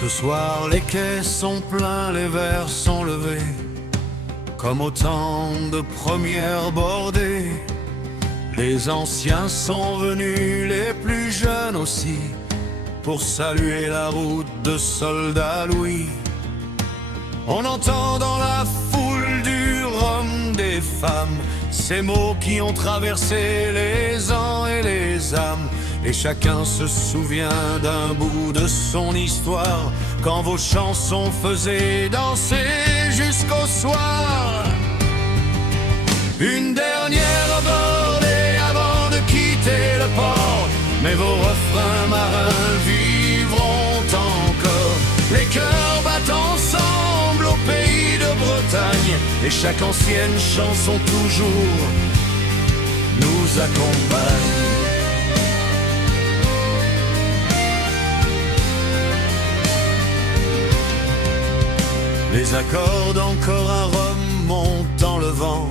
Ce soir les quais sont pleins, les verres sont levés, comme au temps de première bordée. Les anciens sont venus, les plus jeunes aussi, pour saluer la route de soldat Louis. On entend dans la foule du rhum des femmes ces mots qui ont traversé les ans et les âmes. Et chacun se souvient d'un bout de son histoire, quand vos chansons faisaient danser jusqu'au soir. Une dernière bordée avant de quitter le port, mais vos refrains marins vivront encore. Les cœurs battent ensemble au pays de Bretagne, et chaque ancienne chanson toujours nous accompagne. Les accordent encore un rhum montant le vent,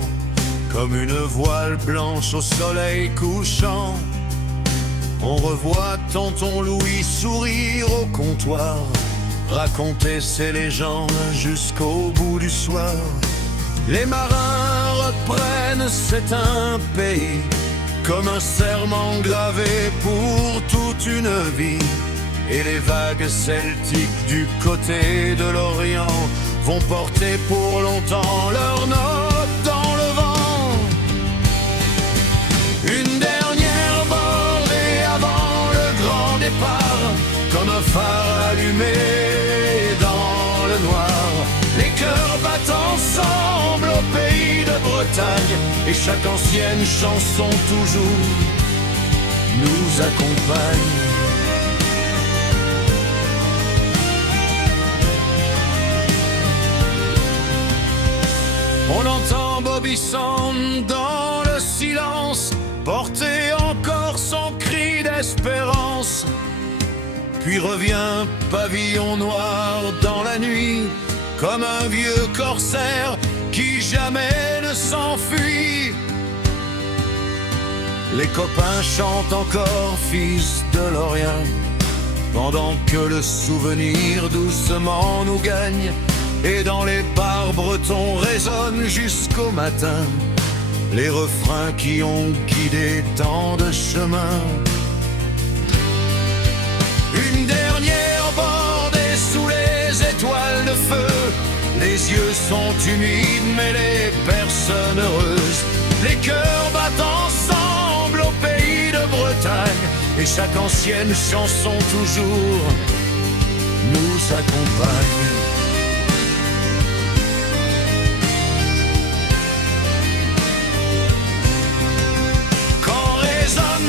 comme une voile blanche au soleil couchant. On revoit tonton Louis sourire au comptoir, raconter ses légendes jusqu'au bout du soir. Les marins reprennent, c'est un pays, comme un serment gravé pour toute une vie. Et les vagues celtiques du côté de l'Orient vont porter pour longtemps leurs notes dans le vent. Une dernière bordée avant le grand départ, comme un phare allumé dans le noir. Les cœurs battent ensemble au pays de Bretagne, et chaque ancienne chanson toujours nous accompagne. On entend Bobby Sand dans le silence porter encore son cri d'espérance. Puis revient pavillon noir dans la nuit, comme un vieux corsaire qui jamais ne s'enfuit. Les copains chantent encore fils de l'Orient, pendant que le souvenir doucement nous gagne. Et dans les bars bretons résonnent jusqu'au matin les refrains qui ont guidé tant de chemins. Une dernière bordée sous les étoiles de feu, les yeux sont humides mais les personnes heureuses. Les cœurs battent ensemble au pays de Bretagne, et chaque ancienne chanson toujours nous accompagne.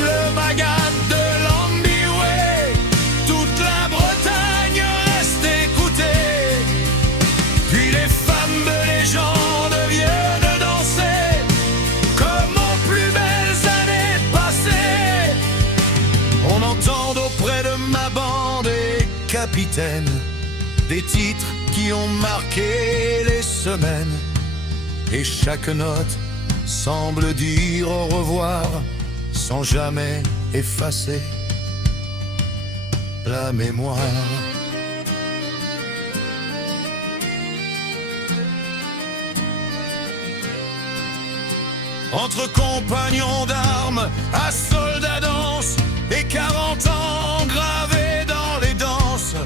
Le magat de l'Ambiway, toute la Bretagne reste écoutée. Puis les femmes de légende viennent danser, comme aux plus belles années passées. On entend auprès de ma bande et capitaine des titres qui ont marqué les semaines, et chaque note semble dire au revoir, sans jamais effacer la mémoire. Entre compagnons d'armes à soldats danse, et 40 ans gravés dans les danses,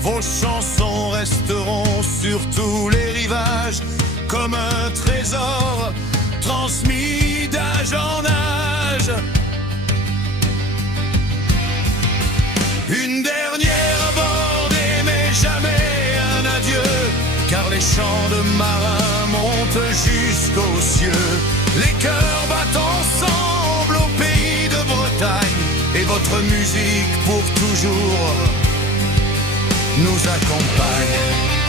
vos chansons resteront sur tous les rivages, comme un trésor transmis d'âge en âge. Une dernière bordée mais jamais un adieu, car les chants de marins montent jusqu'aux cieux. Les cœurs battent ensemble au pays de Bretagne, et votre musique pour toujours nous accompagne.